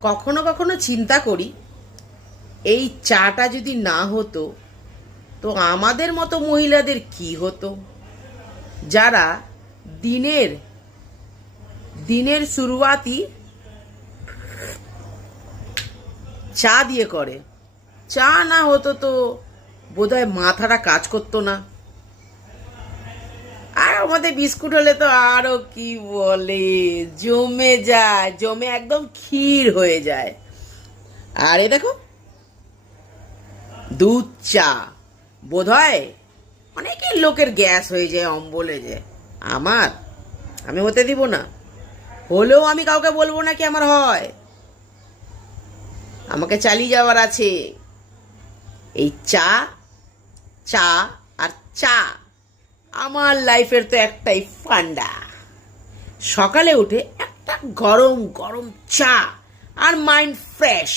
কখনো কখনো চিন্তা করি এই চাটা যদি না হতো তো আমাদের মতো মহিলাদের কি হতো, যারা দিনের দিনের শুরুয়াতি চা দিয়ে করে। চা না হতো তো বোধহয় মাথাটা কাজ করতো না। আর আমাদের বিস্কুট হলে তো আরো কি বলে, জমে যায়, জমে একদম ক্ষীর হয়ে যায়। আর এ দেখো, দুধ চা বোধহয় অনেকের লোকের গ্যাস হয়ে যায়, অম্বল হয়ে যায়। আমি হতে দিব না, হলেও আমি কাউকে বলবো না কি আমার হয়। আমাকে চালিয়ে যাওয়ার আছে। এই চা, চা আর চা আমার লাইফের তো একটাই ফান্ডা। সকালে উঠে একটা গরম গরম চা আর মাইন্ড ফ্রেশ।